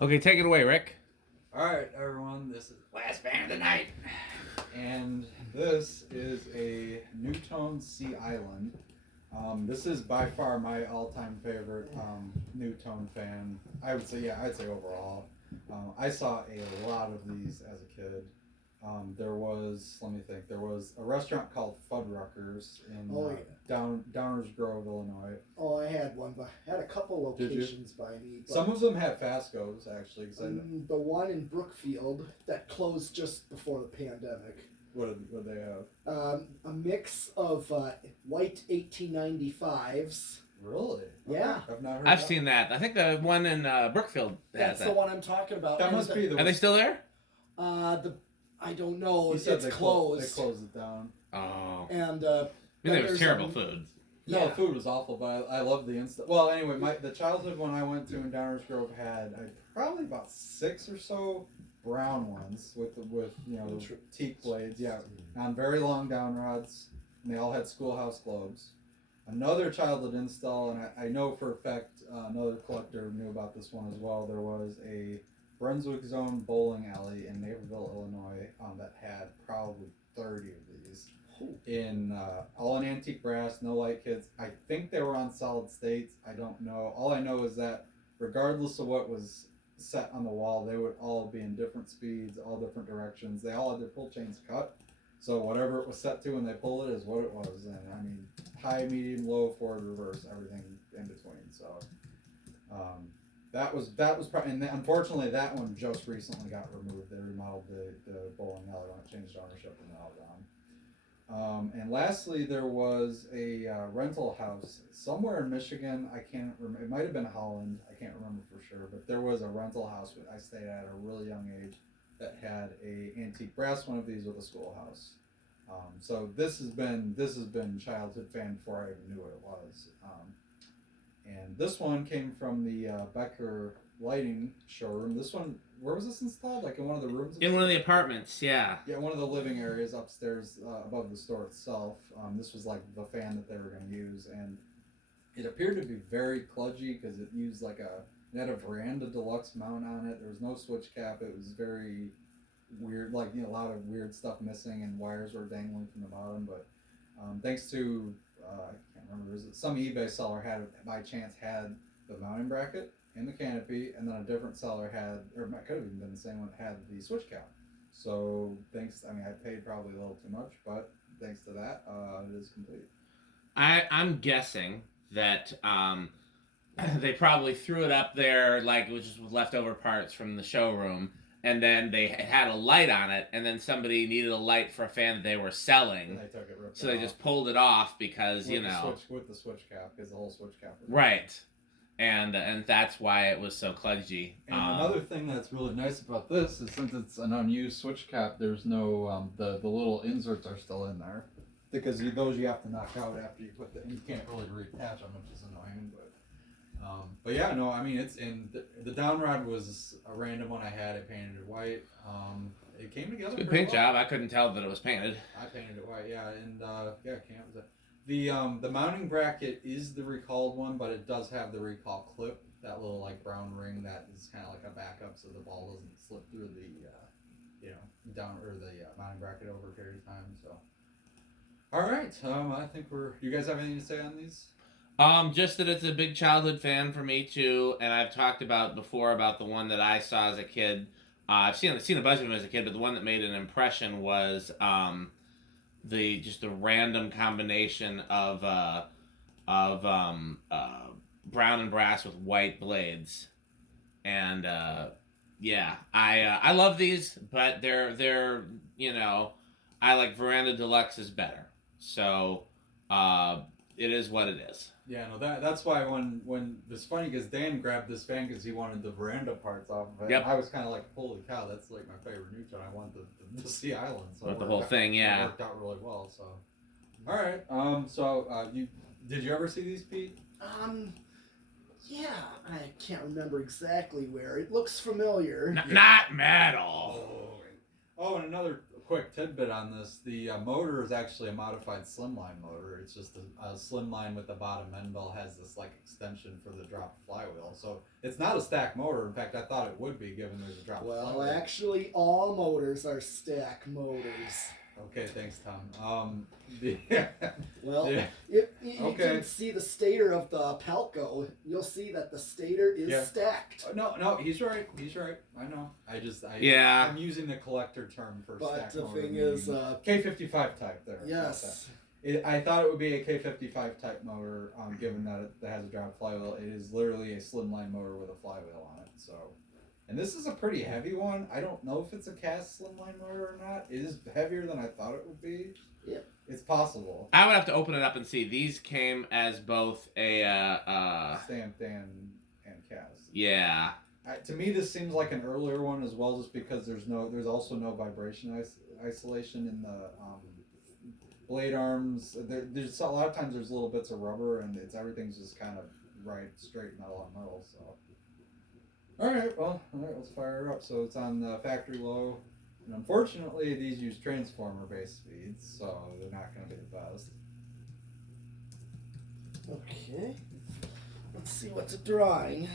Okay, take it away, Rick. Alright, everyone, this is last band of the night. And this is a Nutone Sea Island. This is by far my all-time favorite Nutone fan. I'd say overall. I saw a lot of these as a kid. There was a restaurant called Fuddruckers in Downers Grove, Illinois. Oh, I had one, but I had a couple locations by me. But some of them had Fascos, actually. The one in Brookfield that closed just before the pandemic. What did they have? A mix of white 1895s. Really? Yeah. I've not heard I've seen that. I think the one in Brookfield has That's the one I'm talking about. That must be the one. Are they still there? I don't know. He said it's they closed. They closed it down. Oh. And I mean, it was terrible food. No, Yeah. the food was awful, but I loved the instant. Well, anyway, the childhood one I went to in Downers Grove had probably about 6 or so brown ones with teak blades, on very long down rods, and they all had schoolhouse globes. Another childhood install, and I know for a fact another collector knew about this one as well. There was a Brunswick Zone bowling alley in Naperville, Illinois, that had probably 30 of these. In all in antique brass, no light kits. I think they were on solid states. I don't know. All I know is that regardless of what was set on the wall, they would all be in different speeds, all different directions. They all had their pull chains cut, so whatever it was set to when they pulled it is what it was. And I mean, high, medium, low, forward, reverse, everything in between. So that was probably, and unfortunately that one just recently got removed. They remodeled the bowling alley when it changed ownership and all down. And lastly, there was a rental house somewhere in Michigan. I can't remember. It might have been Holland. I can't remember for sure. But there was a rental house I stayed at a really young age that had a antique brass one of these with a schoolhouse. So this has been childhood fan before I even knew what it was. And this one came from the Becker lighting showroom. This one, where was this installed? Like in one of the rooms? In one of the apartments, yeah. Yeah, one of the living areas upstairs above the store itself. This was like the fan that they were going to use, and it appeared to be very kludgy because it used it had a veranda deluxe mount on it. There was no switch cap. It was very weird, a lot of weird stuff missing, and wires were dangling from the bottom. But thanks to I can't remember, some eBay seller by chance had the mounting bracket in the canopy, and then a different seller had, or it could have even been the same one, had the switch cap. So I paid probably a little too much, but thanks to that, it is complete. I'm guessing that they probably threw it up there like it was just with leftover parts from the showroom, and then they had a light on it, and then somebody needed a light for a fan that they were selling. And they took it, so they just pulled it off because, with the switch cap, because the whole switch cap was right. And that's why it was so kludgy. And another thing that's really nice about this is since it's an unused switch cap, there's no the little inserts are still in there, because those you have to knock out after you put and you can't really reattach them, which is annoying. But yeah, no, I mean, it's in the down rod was a random one I had. I painted it white. It came together. Good paint job. I couldn't tell that it was painted. I painted it white, yeah, and Cam was it. The mounting bracket is the recalled one, but it does have the recall clip, that little brown ring that is kind of like a backup, so the ball doesn't slip through the mounting bracket over a period of time. So, all right, I think you guys have anything to say on these? Just that it's a big childhood fan for me too, and I've talked about before about the one that I saw as a kid. I've seen a bunch of them as a kid, but the one that made an impression was the random combination of brown and brass with white blades, and I love these, but they're I like Veranda Deluxe is better, so it is what it is. Yeah, no, that's why when it's funny because Dan grabbed this fan because he wanted the veranda parts off of it. Yep. And I was kind of like, holy cow, that's like my favorite Nutone. I want the Sea Island. So With the whole thing, yeah. It worked out really well. So, all right. Did you ever see these, Pete? Yeah, I can't remember exactly where. It looks familiar. Not metal. Oh, and another quick tidbit on this. The motor is actually a modified slimline motor. It's just a slimline with the bottom end bell has this like extension for the drop flywheel. So it's not a stack motor. In fact, I thought it would be given there's a drop flywheel. Well, actually, all motors are stack motors. Okay, thanks, Tom. Well, yeah. if you can see the stator of the Palco, you'll see that the stator is stacked. No, he's right. I know. I'm using the collector term for stack motor. But the thing is, K55 type there. Yes. I thought it would be a K55 type motor, given that it has a drop flywheel. It is literally a slimline motor with a flywheel on it. So, and this is a pretty heavy one. I don't know if it's a cast slimline motor or not. It is heavier than I thought it would be. Yep. It's possible. I would have to open it up and see. These came as both a stamped and cast. Yeah. To me, this seems like an earlier one as well, just because there's also no vibration isolation in the blade arms. There's a lot of times there's little bits of rubber, and everything's just kind of straight metal on metal. So, all right, let's fire her up. So it's on the factory low, and unfortunately these use transformer-based speeds, so they're not going to be the best. Okay, let's see what's it drawing.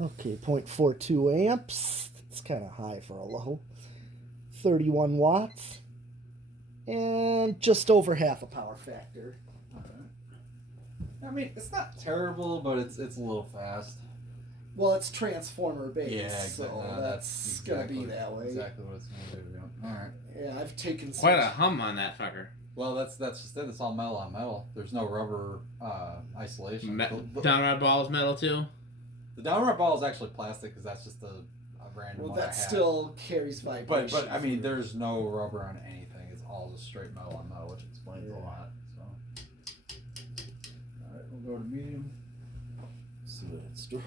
Okay, 0.42 amps. It's kind of high for a low. 31 watts. And just over half a power factor. Okay. I mean, it's not terrible, but it's a little fast. Well, it's transformer based, yeah, exactly. So that's gonna be that way. Exactly what it's gonna do. All right. Yeah, I've taken quite a hum on that fucker. Well, that's just it. It's all metal on metal. There's no rubber isolation. Downward ball is metal too. The downward ball is actually plastic because that's just a random. Well, one that still carries vibration. But I mean, there's no rubber on anything. It's all just straight metal on metal, which explains a lot. So, all right, we'll go to medium. Let's see what it's drawing.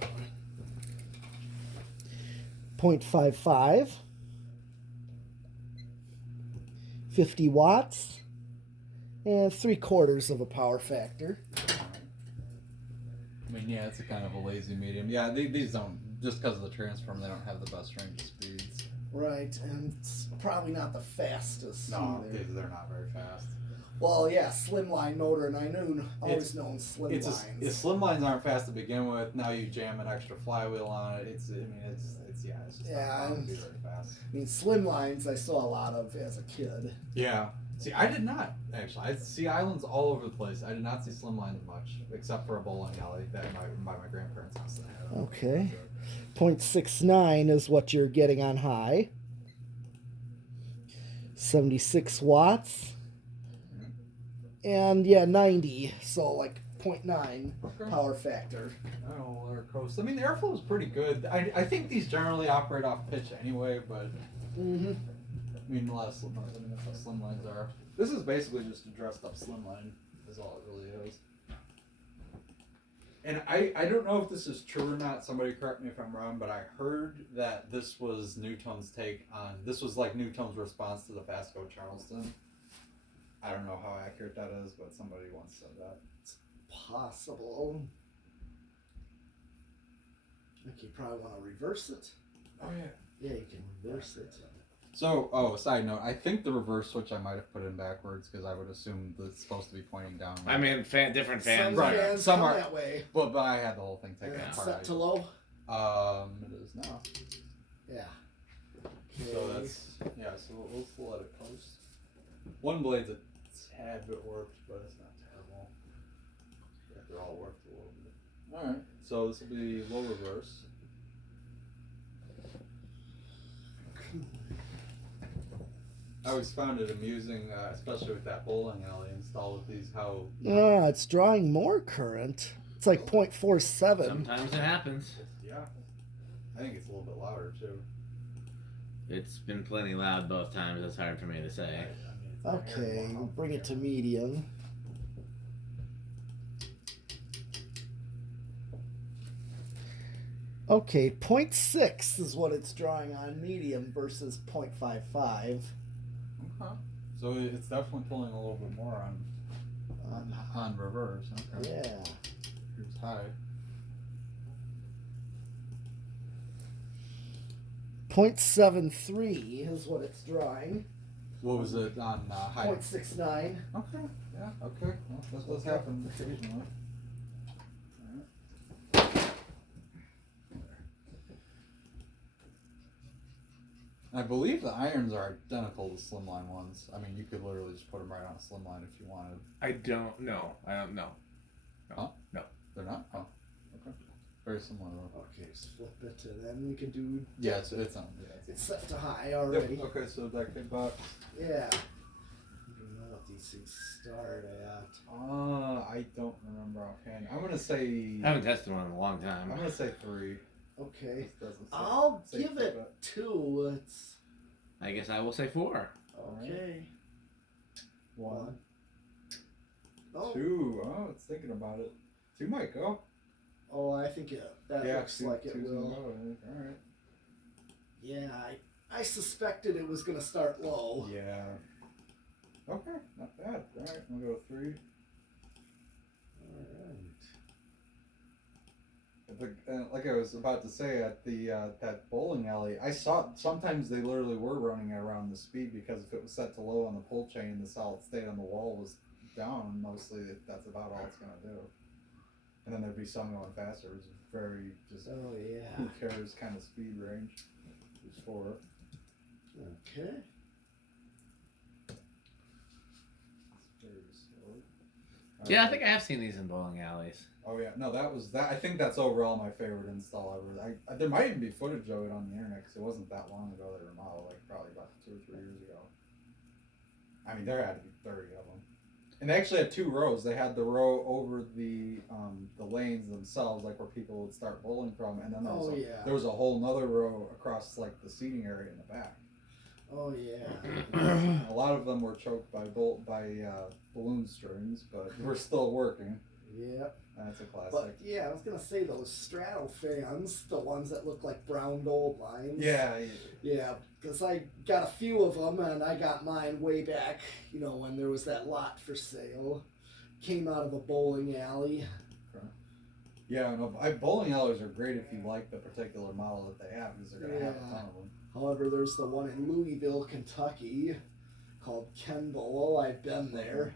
0.55. 50 watts. And 3/4 of a power factor. I mean, yeah, it's a kind of a lazy medium. Yeah, these don't, just because of the transform, they don't have the best range of speeds. Right, and it's probably not the fastest. No, either. they're not very fast. Well, yeah, slimline motor, and I always known slimlines. Slimlines aren't fast to begin with. Now you jam an extra flywheel on it. It's just not going to be very fast. I mean, slimlines I saw a lot of as a kid. Yeah. See, I did not, actually. I see islands all over the place. I did not see slimlines much, except for a bowling alley that my grandparents' house had. Okay. 0.69 is what you're getting on high. 76 watts. And, 90. So, like, 0.9 power factor. Oh, they're close. I mean, the airflow is pretty good. I think these generally operate off pitch anyway, but... Mm-hmm. I mean, a lot of slimlines. I mean, that's how slimlines are. This is basically just a dressed up slimline, is all it really is. And I don't know if this is true or not. Somebody correct me if I'm wrong, but I heard that this was Nutone's take on. This was like Nutone's response to the Fastco Charleston. I don't know how accurate that is, but somebody once said that. It's possible. I think you probably want to reverse it. Oh yeah. Yeah, you can reverse it. So, side note, I think the reverse switch I might have put in backwards because I would assume that it's supposed to be pointing down. I mean, different fans. Some fans Some come are that way. Well, but I had the whole thing taken apart. Set to low? It is now. Yeah. Okay. So so we'll let it post. One blade's a tad bit warped, but it's not terrible. Yeah, they're all warped a little bit. Alright, so this will be low reverse. I always found it amusing, especially with that bowling alley installed with these, how... it's drawing more current. It's like 0.47. Sometimes it happens. Yeah. I think it's a little bit louder, too. It's been plenty loud both times. It's hard for me to say. Okay, we'll bring it to medium. Okay, 0.6 is what it's drawing on medium versus 0.55. Okay. So it's definitely pulling a little bit more on reverse. Okay. Yeah. Here's high. .73 is what it's drawing. What was it on height? .69. Okay. Yeah. Okay. Well, this does happen occasionally. I believe the irons are identical to slimline ones. I mean, you could literally just put them right on a slimline if you wanted. I don't know. I don't know. No. Huh? No. They're not? Oh. Okay. Very similar though. Okay, so flip it to then we can do. Yeah, it's on. Yeah, It's set to high already. Yep. Okay, so that kick back. Yeah. I don't know what these things start at. I don't remember offhand. I'm gonna say. I haven't tested one in a long time. I'm gonna say 3. Okay. This doesn't say- I'll say give flip it 2. It's I guess I will say 4. okay. 1. Oh. 2. Oh, it's thinking about it. 2 might go. Oh, I think that looks like it 2's will. All right. Yeah, I suspected it was gonna start low. Yeah. Okay, not bad. All right, we'll go 3. Like I was about to say, at the that bowling alley, I saw sometimes they literally were running at around the speed, because if it was set to low on the pull chain and the solid state on the wall was down, mostly that's about all it's gonna do. And then there'd be some going faster. It was very just Oh yeah. who cares kind of speed range. It's for it. Okay. It's very slow. Yeah, I think I have seen these in bowling alleys. Oh yeah, no, that was that. I think that's overall my favorite install ever. There might even be footage of it on the internet, because it wasn't that long ago they remodeled, like probably about 2 or 3 years ago. I mean, there had to be 30 of them, and they actually had 2 rows. They had the row over the lanes themselves, like where people would start bowling from, and then there was a whole nother row across like the seating area in the back. Oh yeah. A lot of them were choked by balloon strings, but we're still working. Yep. That's a classic. But yeah, I was gonna say those straddle fans, the ones that look like brown gold lines. Yeah. Yeah, because I got a few of them, and I got mine way back, when there was that lot for sale. Came out of a bowling alley. Okay. Yeah, no, bowling alleys are great if you like the particular model that they have, because they're gonna have a ton of them. However, there's the one in Louisville, Kentucky, called Ken Bowl. I've been there.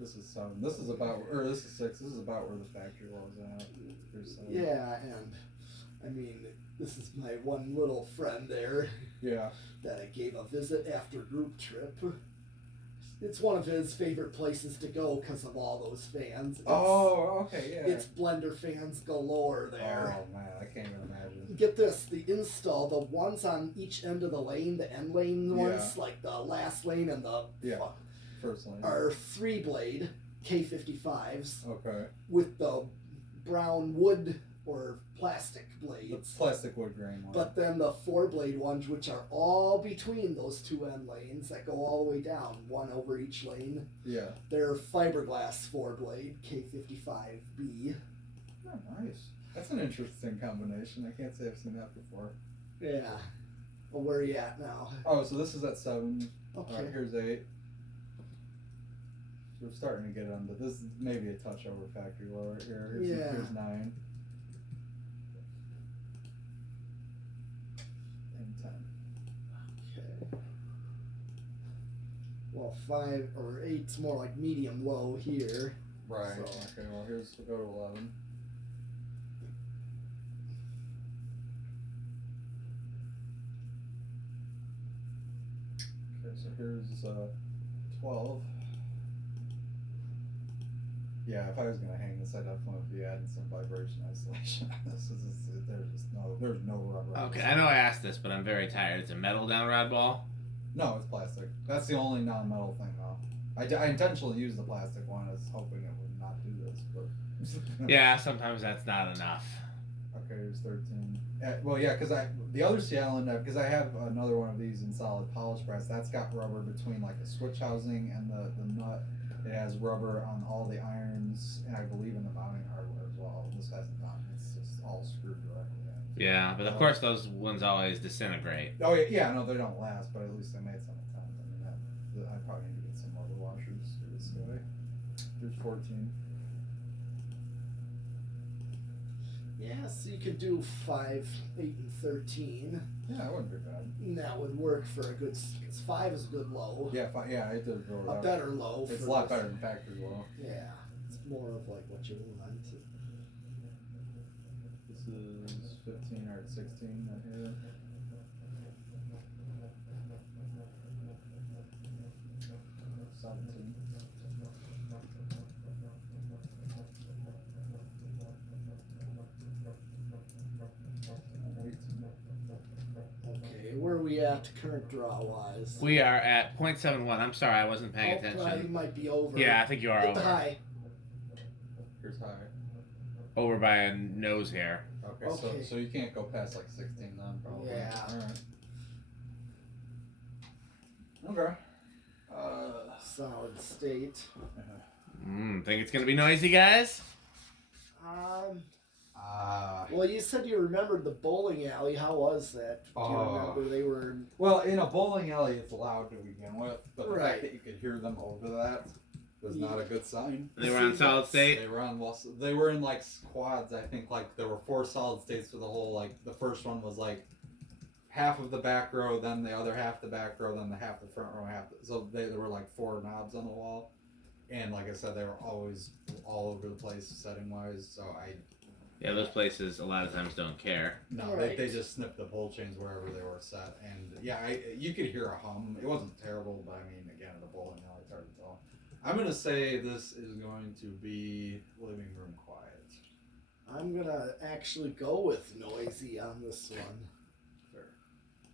This is 7. This is 6. This is about where the factory was at. There's 7. Yeah, and I mean, this is my one little friend there. Yeah. That I gave a visit after group trip. It's one of his favorite places to go because of all those fans. Okay, yeah. It's blender fans galore there. Oh man, I can't even imagine. Get this, the install, the ones on each end of the lane, the end lane ones, like the last lane and the first lane, are 3-blade K55s. Okay. With the brown wood or plastic blades. The plastic wood grain one. But then the 4-blade ones, which are all between those 2 end lanes that go all the way down, one over each lane. Yeah. They're fiberglass 4-blade K55B. Oh, nice. That's an interesting combination. I can't say I've seen that before. Yeah. Well, where are you at now? Oh, so this is at 7. Okay. All right, here's 8. So we're starting to get onto this. Is maybe a touch over factory low right here. Here's 9. And 10. Okay. Well, 5 or 8's more like medium low here. Right. So. Okay. Well, we'll go to 11. Okay, so here's 12. Yeah, if I was gonna hang this, I definitely would be adding some vibration isolation. There's no rubber. Okay, I know I asked this, but I'm very tired. It's a metal down rod ball? No, it's plastic. That's the only non-metal thing, though. I intentionally used the plastic one, as hoping it would not do this, but. Yeah, sometimes that's not enough. Okay, here's 13. Well, yeah, because the other Seattle end because I have another one of these in solid polish brass. That's got rubber between like the switch housing and the nut. It has rubber on all the irons, and I believe in the mounting hardware as well. This hasn't done. It's just all screwed directly in. Yeah, but of course those ones always disintegrate. Oh yeah, no, they don't last, but at least they made some attempt. I mean, I probably need to get some rubber washers for this guy. Here's 14. Yeah, so you could do 5, 8, and 13. Yeah, that wouldn't be bad. And that would work for a good. Because 5 is a good low. Yeah, I did go with A that. better low. It's for a lot this. better than factory low. Yeah, it's more of like what you want. This is 15 or 16 right here. Okay, where are we at current draw wise? We are at 0.71. I'm sorry, I wasn't paying You attention. might be over. Yeah, I think you are Hit the over. high. Here's high. Over by a nose hair. Okay. So you can't go past like 16 then, probably. Yeah. All right. Okay. Solid state. Think it's gonna be noisy, guys? Well, you said you remembered the bowling alley. How was that? Do you remember they were? Well, in a bowling alley, it's loud to begin with, but the Right. fact that you could hear them over that was not a good sign. They were on solid state? They were in like squads. I think like there were 4 solid states for the whole. Like the first one was like half of the back row, then the other half the back row, then the half the front row, so there were like 4 knobs on the wall, and like I said, they were always all over the place setting wise. So Yeah, those places a lot of times don't care. No, Right. they just snipped the pole chains wherever they were set, and yeah, you could hear a hum. It wasn't terrible, but I mean, again, the bowling alley, it's hard to tell. I'm gonna say this is going to be living room quiet. I'm gonna actually go with noisy on this one. Fair.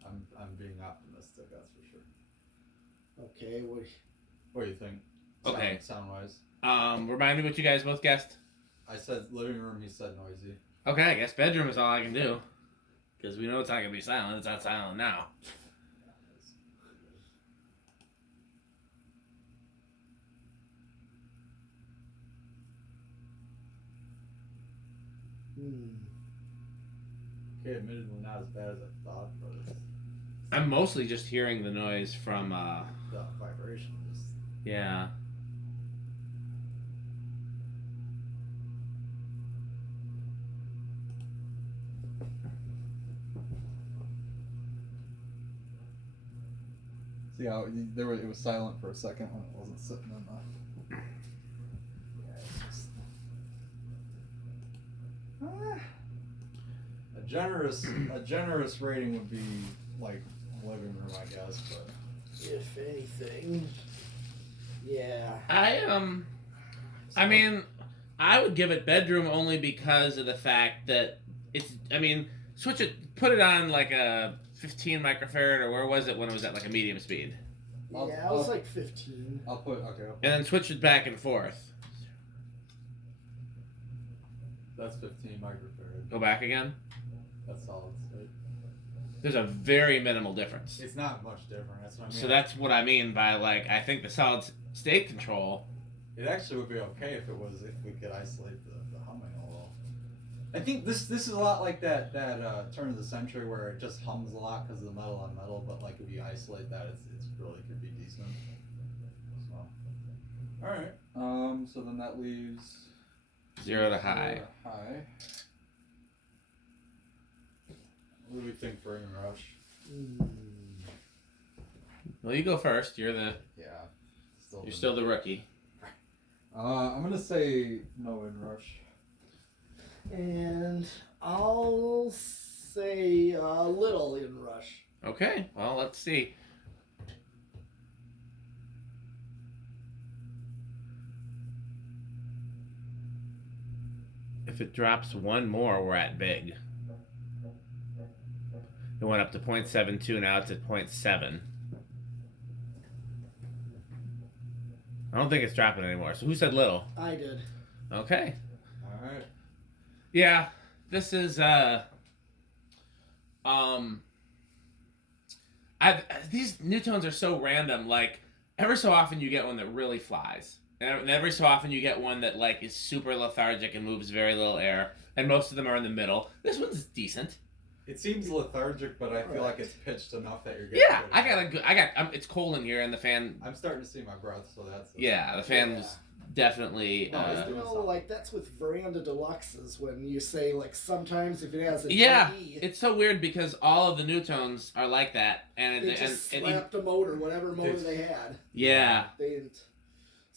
I'm being optimistic, that's for sure. Okay, What do you think? Okay. Sound wise. Remind me what you guys both guessed. I said living room. He said noisy. Okay, I guess bedroom is all I can do. Because we know it's not going to be silent. It's not silent now. Okay, admittedly not as bad as I thought, but I'm mostly just hearing the noise from, the vibration is... yeah. See how it was silent for a second when it wasn't sitting in the... Yeah, it's just... A generous rating would be like living room, I guess, but if anything, yeah. I mean, I would give it bedroom only because of the fact that it's, I mean, put it on like a 15 microfarad, or where was it when it was at like a medium speed? Yeah, I was like 15. okay. And then switch it back and forth. That's 15 microfarad. Go back again. That's solid state. There's a very minimal difference. It's not much different. That's what I mean. So that's what I mean by, like, I think the solid state control. It actually would be okay if we could isolate the humming a little. I think this is a lot like that turn of the century where it just hums a lot because of the metal on metal, but like if you isolate that, it's really could be decent. So, all right. So then that leaves 0 to high. What do we think for Inrush? Well, you go first. You're still the rookie. I'm gonna say no Inrush. And I'll say a little Inrush. Okay. Well, let's see. If it drops one more, we're at big. It went up to 0.72, now it's at 0.7. I don't think it's dropping anymore. So who said little? I did. Okay. Alright. Yeah, this is these Nutones are so random. Like, every so often you get one that really flies. And every so often you get one that, like, is super lethargic and moves very little air. And most of them are in the middle. This one's decent. It seems lethargic, but I feel like it's pitched enough that you're getting. Yeah, I got. It's cold in here, and the fan. I'm starting to see my breath, so that's. Yeah, the fan's definitely. Like that's with veranda deluxes when you say like sometimes if it has a GE, it's so weird because all of the Nutones are like that, and they just slapped a motor, whatever motor they had. Yeah. They didn't.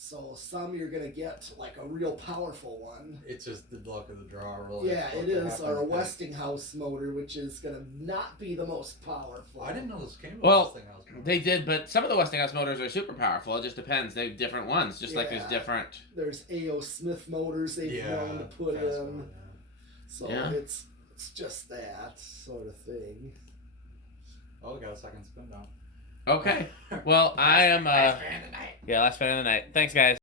So some you're gonna get like a real powerful one. It's just the luck of the draw, really. Yeah, it is. Or a Westinghouse motor, which is gonna not be the most powerful. I didn't know this came with Westinghouse motors. They did, but some of the Westinghouse motors are super powerful. It just depends. They have different ones, just like there's different. There's A.O. Smith motors they've known to put in. So it's just that sort of thing. Oh, we got a second spin down. Okay. Well, I am. Last fan of the night. Yeah, last fan of the night. Thanks, guys.